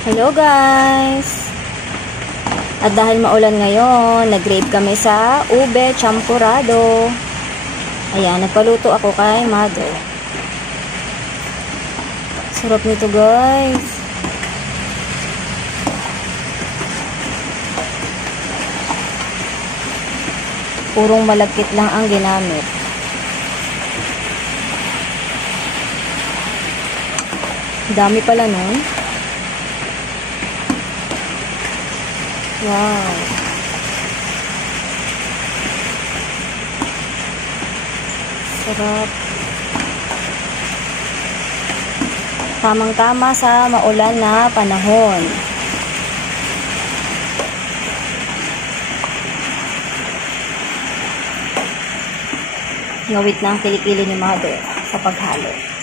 Hello guys! At dahil maulan ngayon, nag-grave kami sa ube champurado. Ayan, nagpaluto ako kay mother. Sarap nito guys. Purong malagkit lang ang ginamit. Dami pala nun. Wow. Sarap. Tamang-tama sa maulan na panahon. Ngawit na ang kilikili ni mother sa paghalo.